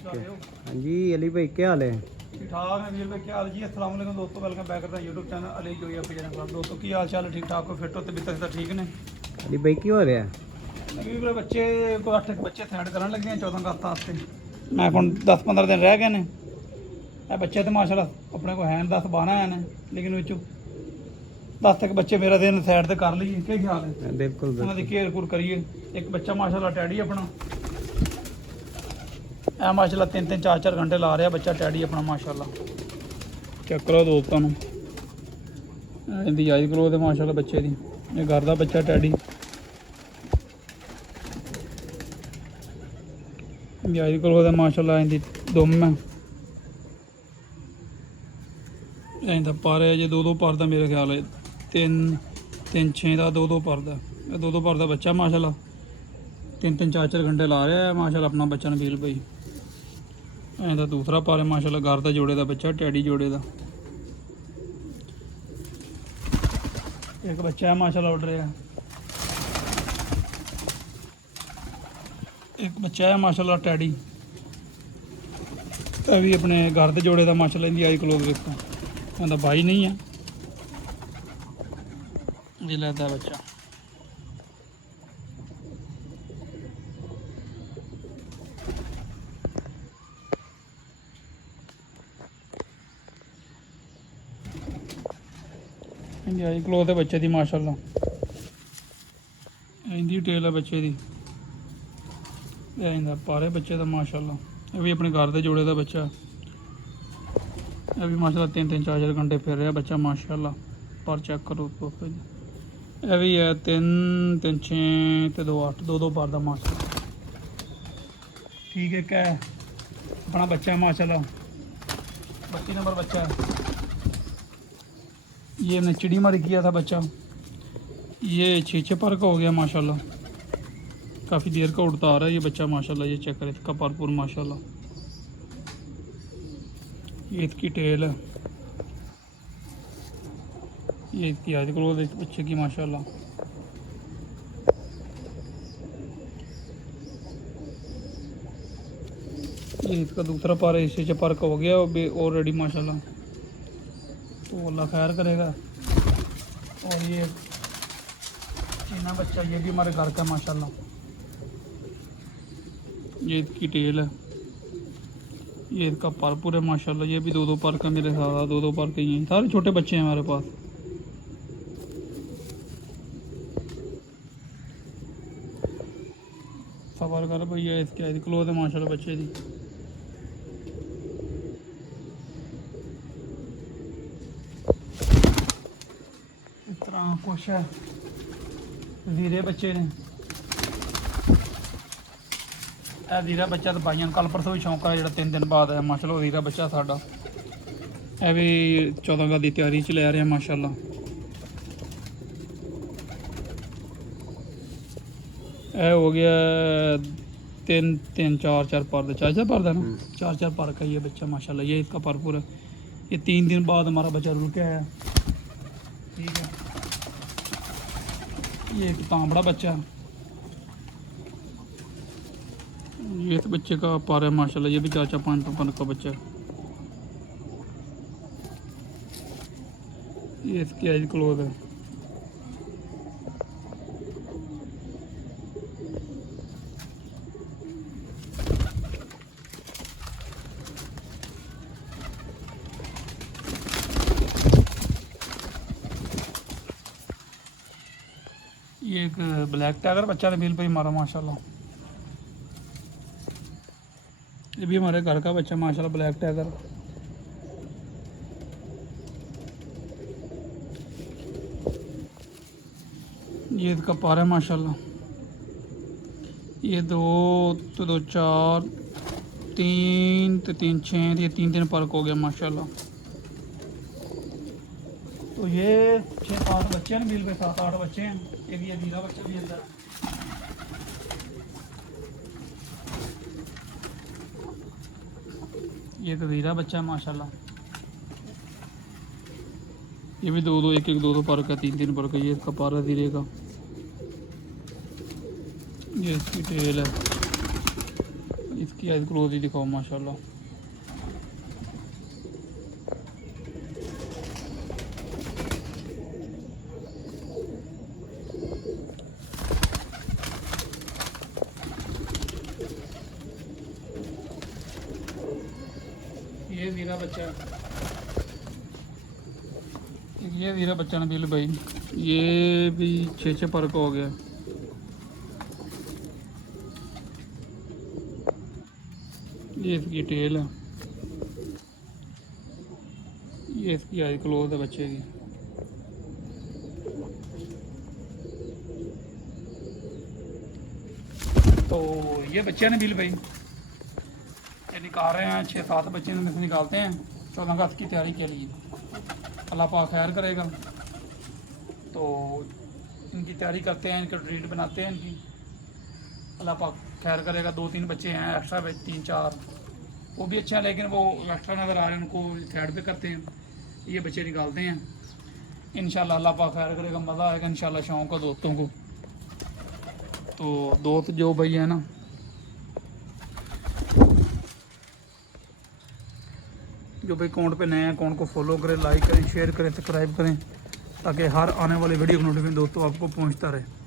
हाँ जी अली भाई क्या हाल है? ठीक ठाक है वीर भाई, क्या हाल जी? अस्सलाम वालेकुम दोस्तों, वेलकम बैक करता है यूट्यूब चैनल अली जोई अपने चैनल। दोस्तों की हाल चाल है? ठीक ठाक हो? फिट हो? तबीयत से ठीक ने? अली भाई की हो रहा है? वीर भाई बच्चे को 8 बच्चे थैंड करन लगे हैं 14 अगस्त वास्ते। मैं हुण 10-15 दिन रह गए ने। ये बच्चे तो माशाल्लाह अपने को हैं 10-12 हैं, लेकिन विचों 10 तक बच्चे मेरा दिन साइड ते कर लीए। क्या ख्याल है? बिल्कुल उन्होंने बिल्कुल केयर कूर करिए। एक बच्चा माशाल्लाह टैडी अपना ऐ माशाल्लाह 3-3 4-4 घंटे ला रहा बच्चा टैडी अपना माशाल्लाह। चेक करो दोस्तों इंतजाज करो तो माशाल्लाह बच्चे दी। ये घर का बच्चा टैडी इंतजाज करो तो माशाल्लाह इंदी दुम है। इंदा पर है जे 2-2 पर का मेरे ख्याल है 3-3-6 का 2-2 पर का 2-2 पर का बच्चा माशाल्लाह 3-3 4-4 घंटे ला रहा है माशाल्लाह अपना बच्चा नबील भाई। इंदा दूसरा पर है माशाल्लाह घर का जोड़े का बच्चा टैडी जोड़े का। एक बच्चा है माशाल्लाह उड़ रहा है। एक बच्चा है माशाल्लाह टैडी अभी अपने घर के जोड़े का माशाल्लाह इंदी आई क्लोज देखो। इंदा भाई नहीं है ये लेता है बच्चा। इंदी आई क्लोज है बच्चे की माशाल्लाह। इंदी टेल है बच्चे की। इंदा पारे बच्चे का माशाल्लाह। ये भी अपने घर के जोड़े का बच्चा। ये भी माशाल्लाह 3-3 4-4 घंटे फिर रहा बच्चा माशाल्लाह। पर चेक करो दोस्तों जी। ये भी है 3-3-6 ते 2-8 2-2 पर का माशाल्लाह। ठीक है क्या है अपना बच्चा है माशाल्लाह 32 नंबर बच्चा है। ये हमने चिड़ी मारी किया था बच्चा। ये 6-6 पर का हो गया माशाल्लाह। काफ़ी देर का उड़ता आ रहा है ये बच्चा माशाल्लाह। ये चेक करें इसका परपुर माशाल्लाह। ये इसकी टेल है। ये इसकी आज क्लोज बच्चे की माशाल्लाह। ये इसका दूसरा पर है इससे पर का हो गया ऑलरेडी माशाल्लाह। तो अल्लाह खैर करेगा। और ये चीना बच्चा ये भी हमारे घर का माशाल्लाह। ये इसकी टेल है। ये इसका परपुर है माशाल्लाह। ये भी 2-2 पर का मेरे साथ 2-2 पर के ही हैं। सारे छोटे बच्चे हैं हमारे पास। सबर कर भैया इसके क्लोज है माशाल्लाह बच्चे की। इस तरह कुछ है वीरे बच्चे ने। वीरा बच्चा तो भाइयों कल परसों भी शौक है जो 3 दिन बाद है माशाल्लाह। वीरा बच्चा साडा यह भी 14 अगस्त की तैयारी च ले रहे हैं माशाल्लाह। यह हो गया 3-3 4-4 पर 4-4 पर ना 4-4 पर का ये बच्चा माशाल्लाह। ये इसका परपुर है। ये 3 दिन बाद हमारा बच्चा रुल के आया। ठीक है ये एक तांबड़ा बच्चा है। ये इस बच्चे का पार है माशाल्लाह। ये भी 4-5 पर का बच्चा है। ये इसकी आइज क्लोज है। ये एक ब्लैक टाइगर बच्चा नबील भाई हमारा माशाल्लाह। ये भी हमारे घर का बच्चा माशाल्लाह ब्लैक टाइगर। ये इसका पार है माशाल्लाह। ये 2 तो 2 4 3 तो 3 6 ये 3 पर हो गया माशाल्लाह। तो ये 6-7 बच्चे हैं नबील भाई 7-8 बच्चे हैं। एक ये वीरा बच्चा भी अंदर है। ये तो वीरा बच्चा है माशाल्लाह। ये भी 2-2 1-1 2-2 पर का 3-3 पर का। ये इसका पार है वीरे का। ये इसकी टेल है। इसकी आइज क्लोज ही दिखाओ माशाल्लाह। ये वीरा बच्चा है, ये वीरा बच्चा नबील भाई, ये भी 6 पर का हो गया। ये इसकी टेल है, ये इसकी आई क्लोज है बच्चे की। तो ये बच्चे हैं नबील भाई, ये निकाल रहे हैं 6-7 बच्चे में से निकालते हैं 14 अगस्त की तैयारी के लिए। अल्लाह पाक खैर करेगा। तो इनकी तैयारी करते हैं, इनका ट्रीट बनाते हैं इनकी, अल्लाह पाक खैर करेगा। 2-3 बच्चे हैं एक्स्ट्रा, 3-4 वो भी अच्छे हैं, लेकिन वो एक्स्ट्रा नज़र आ रहे हैं, उनको साइड पे करते हैं। ये बच्चे निकालते हैं इंशाल्लाह, अल्लाह पाक खैर करेगा, मज़ा आएगा इंशाल्लाह शौक़ का दोस्तों को। तो दोस्त जो भाई है ना, जो भाई अकाउंट पे नए हैं अकाउंट को फॉलो करें, लाइक करें, शेयर करें, सब्सक्राइब करें, ताकि हर आने वाले वीडियो का नोटिफिकेशन दोस्तों आपको पहुंचता रहे।